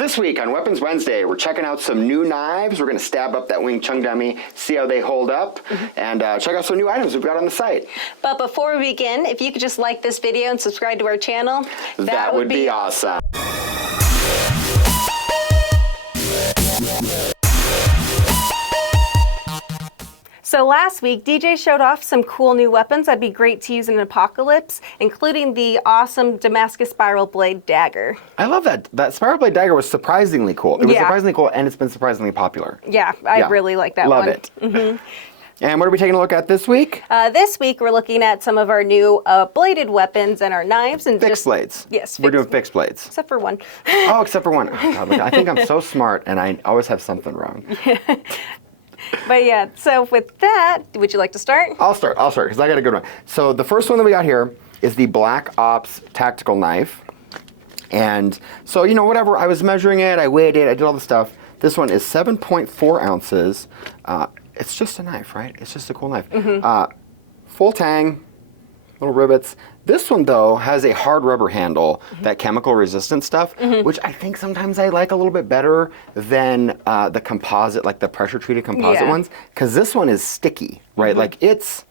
This week on Weapons Wednesday, we're checking out some new knives. We're going to stab up that Wing Chun dummy, see how they hold up, and check out some new items we've got on the site. But before we begin, if you could just like this video and subscribe to our channel, that would be awesome. So last week, DJ showed off some cool new weapons that'd be great to use in an apocalypse, including the awesome Damascus spiral blade dagger. I love that. That spiral blade dagger was surprisingly cool. It was surprisingly cool, and it's been surprisingly popular. Yeah, I really like that one. Love it. And what are we taking a look at this week? This week, we're looking at some of our new bladed weapons and our knives. And fixed blades. Yes. We're doing fixed blades. Except for one. Oh, except for one. Oh, God, look, I think I'm so smart, and I always have something wrong. But yeah, so with that, would you like to start? I'll start, because I got a good one. So the first one that we got here is the Black Ops tactical knife. And so, you know, whatever, I was measuring it, I weighed it, I did all the stuff. This one is 7.4 ounces. It's just a knife, right? It's just a cool knife. Full tang, little rivets. This one, though, has a hard rubber handle, that chemical resistant stuff, which I think sometimes I like a little bit better than the composite, like the pressure treated composite ones, because this one is sticky, right? Like it's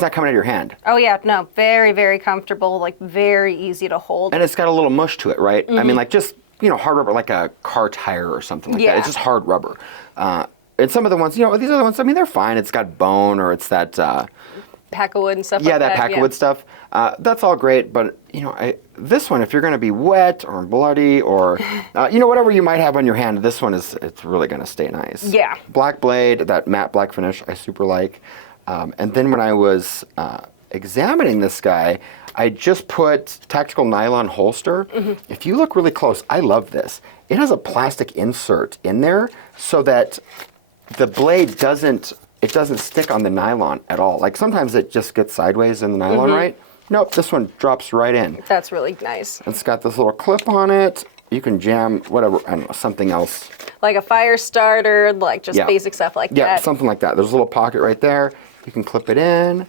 not coming out of your hand. Oh yeah, no, very, very comfortable, like very easy to hold. And it's got a little mush to it, right? I mean, like just, you know, hard rubber, like a car tire or something like that. It's just hard rubber. And some of the ones, you know, these other ones, I mean, they're fine. It's got bone or it's that... pack of wood and stuff like that. Yeah, that pack of wood stuff. That's all great, but, you know, this one, if you're going to be wet or bloody or, you know, whatever you might have on your hand, this one it's really going to stay nice. Yeah. Black blade, that matte black finish, I super like. And then when I was examining this guy, I just put tactical nylon holster. If you look really close, I love this. It has a plastic insert in there so that the blade doesn't stick on the nylon at all. Like sometimes it just gets sideways in the nylon, right? Nope, this one drops right in. That's really nice. It's got this little clip on it. You can jam whatever, I don't know, something else. Like a fire starter, like just basic stuff like that. Yeah, something like that. There's a little pocket right there. You can clip it in.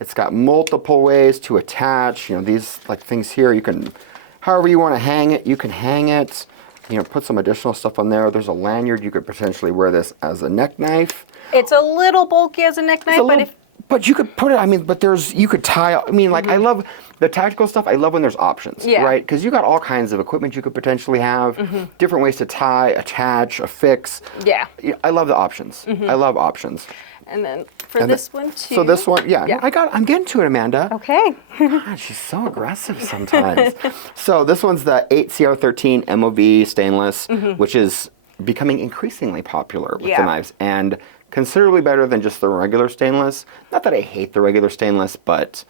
It's got multiple ways to attach. You know, these like things here, you can, however you want to hang it, you can hang it. You know, put some additional stuff on there. There's a lanyard. You could potentially wear this as a neck knife. It's a little bulky as a neck knife, but you could put it, I mean, but you could tie, I mean, like, I love the tactical stuff. I love when there's options, right? Because you got all kinds of equipment you could potentially have, different ways to tie, attach, affix. Yeah. I love the options. I love options. And then for this one, too. So this one, I'm getting to it, Amanda. Okay. God, she's so aggressive sometimes. So this one's the 8CR13 MOV stainless, which is becoming increasingly popular with the knives. And considerably better than just the regular stainless. Not that I hate the regular stainless, but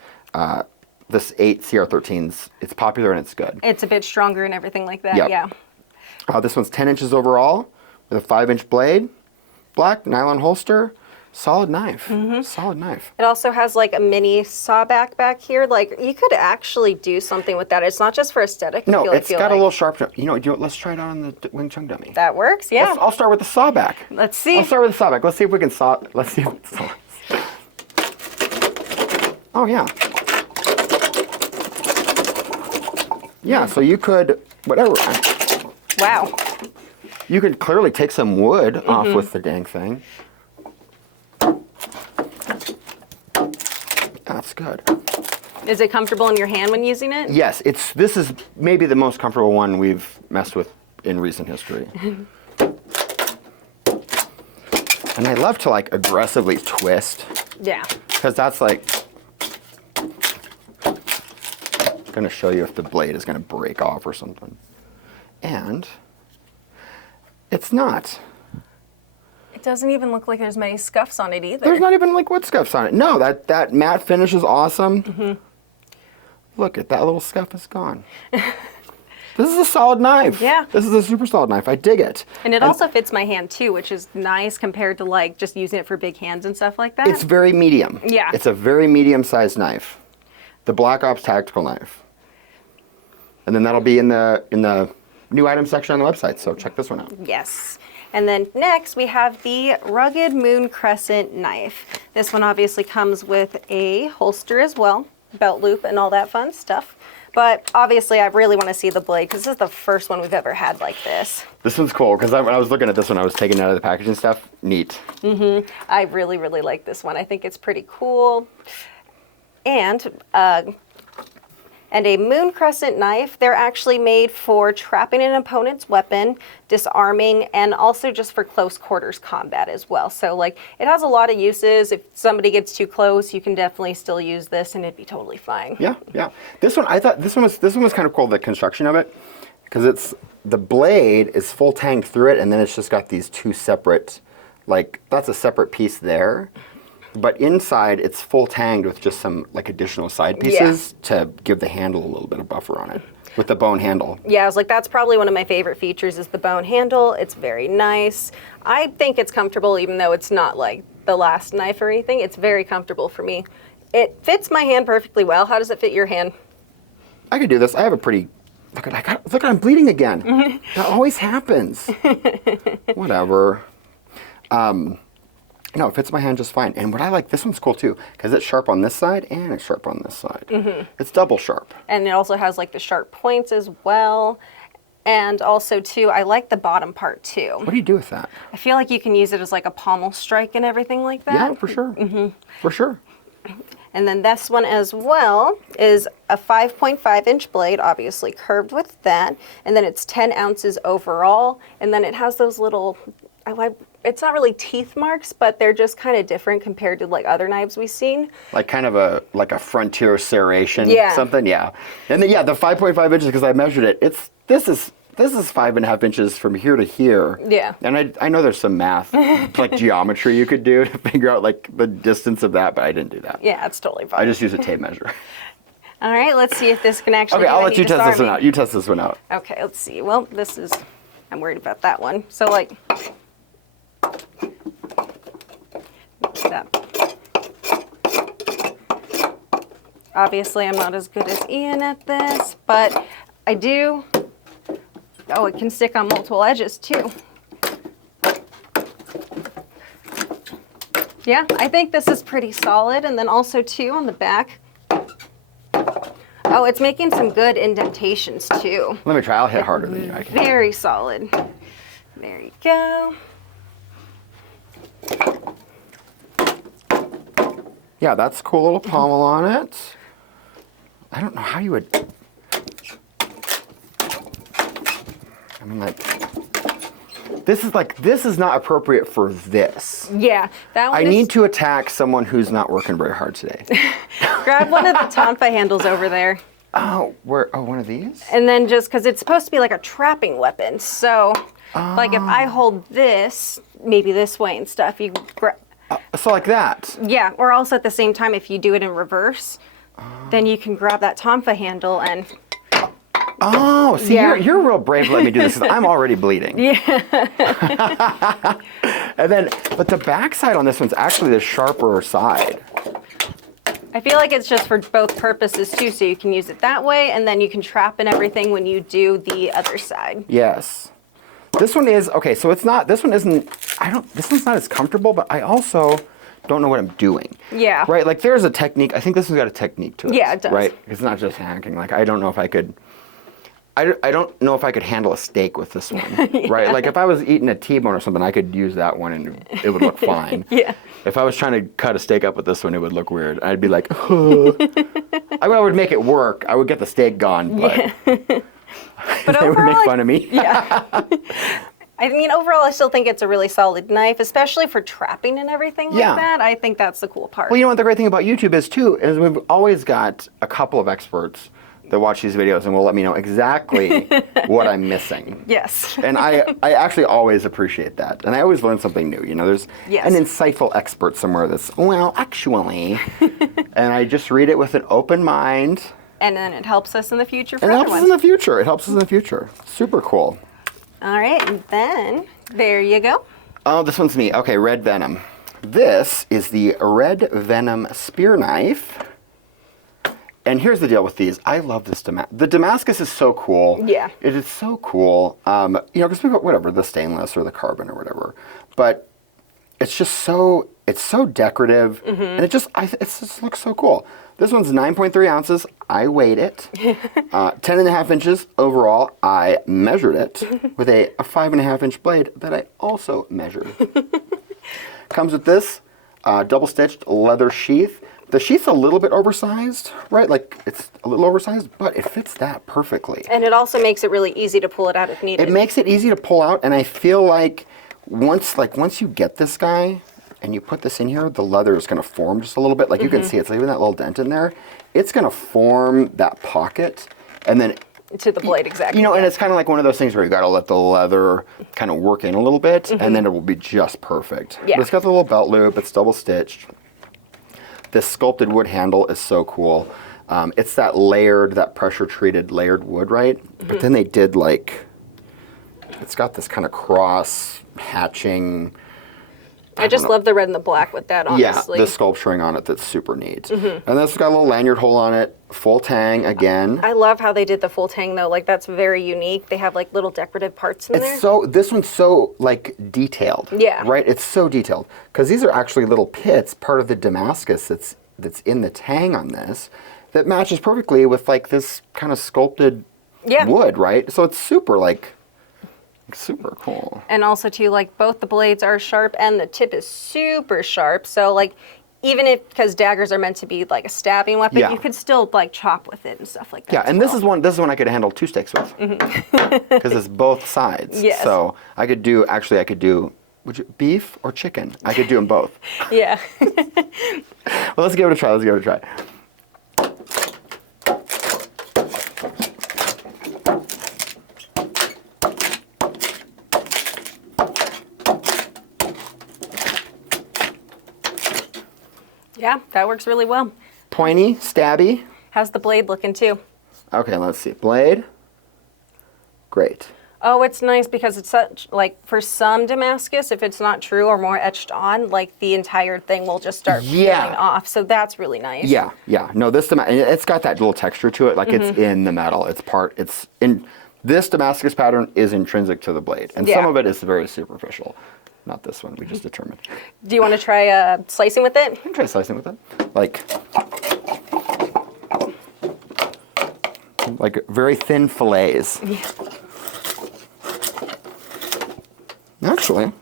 this 8CR13's, it's popular and it's good. It's a bit stronger and everything like that, yeah. This one's 10 inches overall with a 5-inch blade, black nylon holster, solid knife, solid knife. It also has like a mini saw back here. Like you could actually do something with that. It's not just for aesthetic. No, it's got a little sharp. You know, let's try it on the Wing Chun dummy. That works, yeah. I'll start with the saw back. Let's see. I'll start with the saw back. Let's see if we can saw. Let's see if it saws. Oh yeah. Yeah. So you could whatever. Wow. You could clearly take some wood off with the dang thing. That's good. Is it comfortable in your hand when using it? Yes, this is maybe the most comfortable one we've messed with in recent history. And I love to like aggressively twist. Yeah. Because that's like gonna show you if the blade is gonna break off or something. And it's not. It doesn't even look like there's many scuffs on it either. There's not even like wood scuffs on it. No, that matte finish is awesome. Look at that little scuff is gone. This is a solid knife. Yeah. This is a super solid knife. I dig it. And it also fits my hand too, which is nice compared to like just using it for big hands and stuff like that. It's very medium. Yeah. It's a very medium-sized knife. The Black Ops tactical knife. And then that'll be in the new item section on the website, so check this one out. Yes. And then next we have the Rugged Moon Crescent knife. This one obviously comes with a holster as well, belt loop and all that fun stuff. But obviously, I really want to see the blade because this is the first one we've ever had like this. This one's cool because when I was looking at this one, I was taking it out of the package and stuff. Neat. I really, really like this one. I think it's pretty cool. And a moon crescent knife. They're actually made for trapping an opponent's weapon, disarming, and also just for close quarters combat as well. So like it has a lot of uses. If somebody gets too close, you can definitely still use this and it'd be totally fine. Yeah, yeah. This one, I thought this one was kind of cool, the construction of it, because the blade is full tanged through it, and then it's just got these two separate, like that's a separate piece there. But inside, it's full tanged with just some like additional side pieces to give the handle a little bit of buffer on it with the bone handle. Yeah, I was like, that's probably one of my favorite features is the bone handle. It's very nice. I think it's comfortable even though it's not like the last knife or anything. It's very comfortable for me. It fits my hand perfectly well. How does it fit your hand? I could do this. I have a pretty, look, I'm bleeding again. That always happens. Whatever. No, it fits my hand just fine. And what I like, this one's cool too, because it's sharp on this side and it's sharp on this side. It's double sharp. And it also has like the sharp points as well. And also too, I like the bottom part too. What do you do with that? I feel like you can use it as like a pommel strike and everything like that. Yeah, for sure. For sure. And then this one as well is a 5.5-inch blade, obviously curved with that. And then it's 10 ounces overall. And then it has those little, it's not really teeth marks, but they're just kind of different compared to like other knives we've seen. Like kind of a frontier serration, something, yeah. And then the 5.5 inches, because I measured it. This is 5.5 inches from here to here. Yeah. And I know there's some math, like geometry you could do to figure out like the distance of that, but I didn't do that. Yeah, it's totally fine. I just use a tape measure. All right, let's see if this can actually. Okay, I'll let you test this one out. You test this one out. Okay, let's see. Well, I'm worried about that one. So like. That. Obviously, I'm not as good as Ian at this, but I do. Oh, it can stick on multiple edges too. Yeah, I think this is pretty solid. And then also too on the back. Oh, it's making some good indentations too. Let me try. I'll hit harder than you. I can. Very solid. There you go. Yeah, that's a cool little pommel on it. I don't know how you would. I mean, like, this is not appropriate for this. Yeah, that one. I need to attack someone who's not working very hard today. Grab one of the tonfa handles over there. Oh, where? Oh, one of these? And then just because it's supposed to be like a trapping weapon, so like if I hold this, maybe this way and stuff, you grab. So like that? Yeah, or also at the same time, if you do it in reverse, then you can grab that tonfa handle and. Oh, see, you're real brave to let me do this because I'm already bleeding. Yeah. And then, but the backside on this one's actually the sharper side. I feel like it's just for both purposes too, so you can use it that way, and then you can trap and everything when you do the other side. Yes. This one is, okay, so it's not, this one's not as comfortable, but I also don't know what I'm doing. Yeah. Right, like there's a technique, I think this one's got a technique to it. Yeah, it does. Right, it's not just hacking, like I don't know if I could, I don't know if I could handle a steak with this one, right? Like if I was eating a T-bone or something, I could use that one and it would look fine. Yeah. If I was trying to cut a steak up with this one, it would look weird. I'd be like, I would make it work. I would get the steak gone, but, but they would make fun of me. Yeah. I mean, overall, I still think it's a really solid knife, especially for trapping and everything like that. I think that's the cool part. Well, you know what the great thing about YouTube is, too, is we've always got a couple of experts that watch these videos and will let me know exactly what I'm missing. Yes. And I actually always appreciate that. And I always learn something new. You know, there's an insightful expert somewhere that's, well, actually. And I just read it with an open mind. And then it helps us in the future for And it other helps us ones. in the future. It helps us in the future. Super cool. All right, and then there you go. Oh, this one's me. Okay, red Venom. This is the red Venom spear knife. And here's the deal with these. I love this the Damascus is so cool. Yeah. It is so cool. You know, because we've got whatever, the stainless or the carbon or whatever. But it's just so decorative. And it just looks so cool. This one's 9.3 ounces. I weighed it. 10.5 inches overall. I measured it with a 5.5-inch blade that I also measured. Comes with this double-stitched leather sheath. The sheath's a little bit oversized, right? Like, it's a little oversized, but it fits that perfectly. And it also makes it really easy to pull it out if needed. It makes it easy to pull out, and I feel like once you get this guy and you put this in here, the leather is going to form just a little bit. Like, you can see it's leaving that little dent in there. It's going to form that pocket, and then to the blade, exactly. You know, and it's kind of like one of those things where you got to let the leather kind of work in a little bit, and then it will be just perfect. Yeah. But it's got the little belt loop. It's double stitched. This sculpted wood handle is so cool. It's that layered, that pressure-treated layered wood, right? But then they did like, it's got this kind of cross hatching. I just love the red and the black with that, honestly. Yeah, the sculpturing on it, that's super neat. And this has got a little lanyard hole on it, full tang again. I love how they did the full tang though. Like, that's very unique. They have like little decorative parts in there. This one's so like detailed. Yeah. Right? It's so detailed. Because these are actually little pits, part of the Damascus that's in the tang on this, that matches perfectly with like this kind of sculpted wood, right? So it's super cool. And also too, like, both the blades are sharp and the tip is super sharp. So like, even if, because daggers are meant to be like a stabbing weapon, you could still like chop with it and stuff like that. Yeah, and this is one I could handle 2 sticks with. Because it's both sides. Yes. So I could do beef or chicken? I could do them both. Yeah. Well, let's give it a try. Yeah, that works really well. Pointy, stabby. How's the blade looking too? Okay, let's see. Blade. Great. Oh, it's nice because it's such, like, for some Damascus, if it's not true or more etched on, like, the entire thing will just start peeling off. So that's really nice. Yeah. No, it's got that little texture to it, like it's in the metal. This Damascus pattern is intrinsic to the blade, and some of it is very superficial. Not this one, we just determined. Do you want to try slicing with it? I can try slicing with it. Like very thin fillets. Yeah. Actually,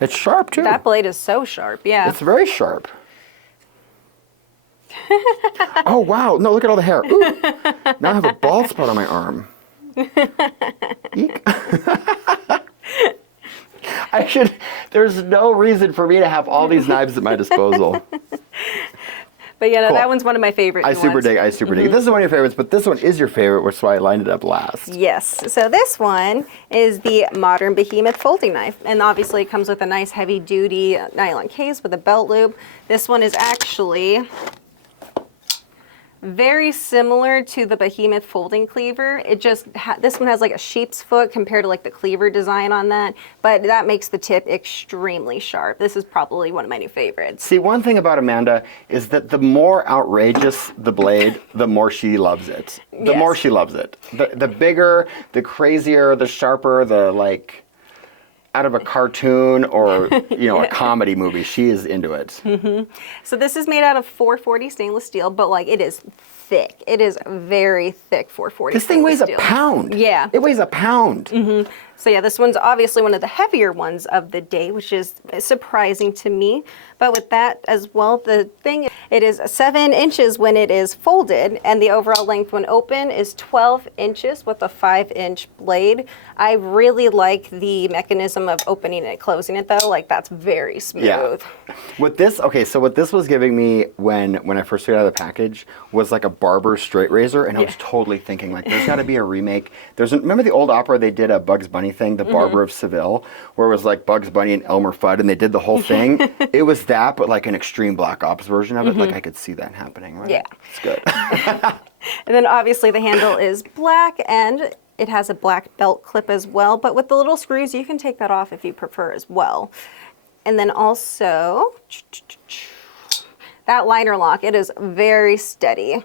it's sharp too. That blade is so sharp, yeah. It's very sharp. Oh, wow. No, look at all the hair. Ooh. Now I have a bald spot on my arm. Eek. There's no reason for me to have all these knives at my disposal. But yeah, no, Cool. That one's one of my favorites. I super dig. This is one of your favorites, but this one is your favorite, which is why I lined it up last. Yes. So this one is the modern behemoth folding knife. And obviously it comes with a nice heavy duty nylon case with a belt loop. This one is actually very similar to the behemoth folding cleaver. It just, this one has like a sheep's foot compared to like the cleaver design on that, but that makes the tip extremely sharp. This is probably one of my new favorites. See, one thing about Amanda is that the more outrageous the blade, the more she loves it. The more she loves it. The bigger, the crazier, the sharper, the like out of a cartoon or a comedy movie. She is into it. So this is made out of 440 stainless steel, but like it is thick. It is very thick 440 This thing weighs stainless a steel. pound. Yeah. It weighs a pound. So yeah, this one's obviously one of the heavier ones of the day, which is surprising to me. But with that as well, the thing, it is 7 inches when it is folded, and the overall length when open is 12 inches with a 5-inch blade. I really like the mechanism of opening and closing it though. Like, that's very smooth. Yeah. What this was giving me when I first took it out of the package was like a barber straight razor, and I was totally thinking like, there's got to be a remake. Remember the old opera? They did a Bugs Bunny thing, The Barber of Seville, where it was like Bugs Bunny and Elmer Fudd, and they did the whole thing. It was that, but like an extreme Black Ops version of it. Like, I could see that happening. Right? Yeah. It's good. And then obviously the handle is black, and it has a black belt clip as well, but with the little screws, you can take that off if you prefer as well. And then also, that liner lock, it is very steady.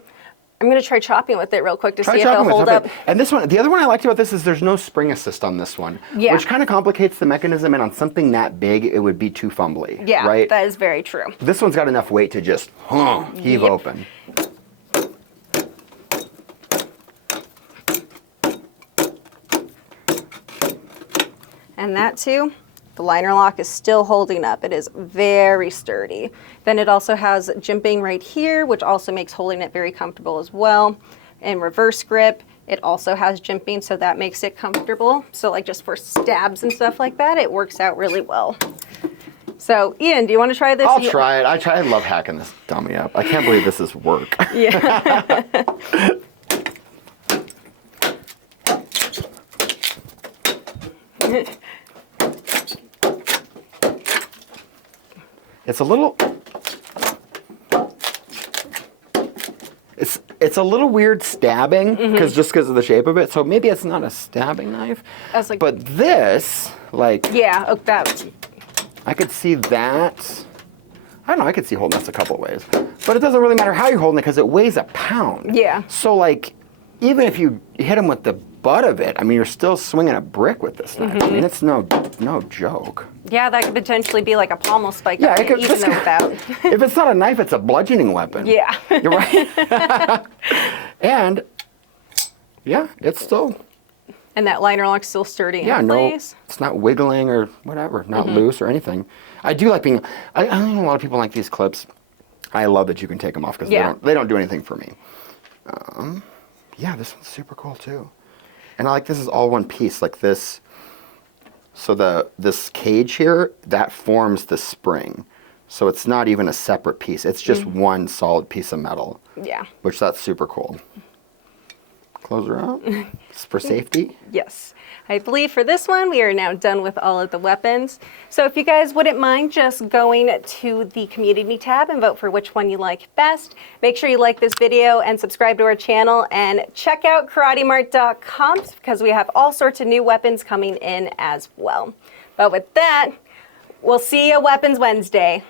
I'm going to try chopping with it real quick to see if it'll hold up. And this one, the other one I liked about this is there's no spring assist on this one, which kind of complicates the mechanism, and on something that big, it would be too fumbly. Yeah, right? that is very true. This one's got enough weight to just heave open. And that too, the liner lock is still holding up. It is very sturdy. Then it also has jimping right here, which also makes holding it very comfortable as well. And reverse grip, it also has jimping, so that makes it comfortable. So like just for stabs and stuff like that, it works out really well. So Ian, do you want to try this? I'll try it. I love hacking this dummy up. I can't believe this is work. Yeah. It's a little... It's a little weird stabbing, just because of the shape of it. So maybe it's not a stabbing knife. But this, like... Yeah, oh, that... I could see that. I don't know, I could see holding this a couple of ways. But it doesn't really matter how you're holding it because it weighs a pound. Yeah. So like, even if you hit him with the butt of it, I mean, you're still swinging a brick with this knife. I mean, it's no joke. Yeah, that could potentially be like a pommel spike. Yeah, it could, even though without. If it's not a knife, it's a bludgeoning weapon. Yeah. You're right. And yeah, it's still... And that liner lock's still sturdy in place. It's not wiggling or whatever, not loose or anything. I do like being, I know a lot of people like these clips. I love that you can take them off because they don't do anything for me. Yeah, this one's super cool too. And I like this is all one piece, like this. So this cage here, that forms the spring. So it's not even a separate piece. It's just one solid piece of metal. Yeah. Which that's super cool. Close her out for safety. Yes. I believe for this one, we are now done with all of the weapons. So if you guys wouldn't mind just going to the community tab and vote for which one you like best. Make sure you like this video and subscribe to our channel and check out KarateMart.com because we have all sorts of new weapons coming in as well. But with that, we'll see you Weapons Wednesday.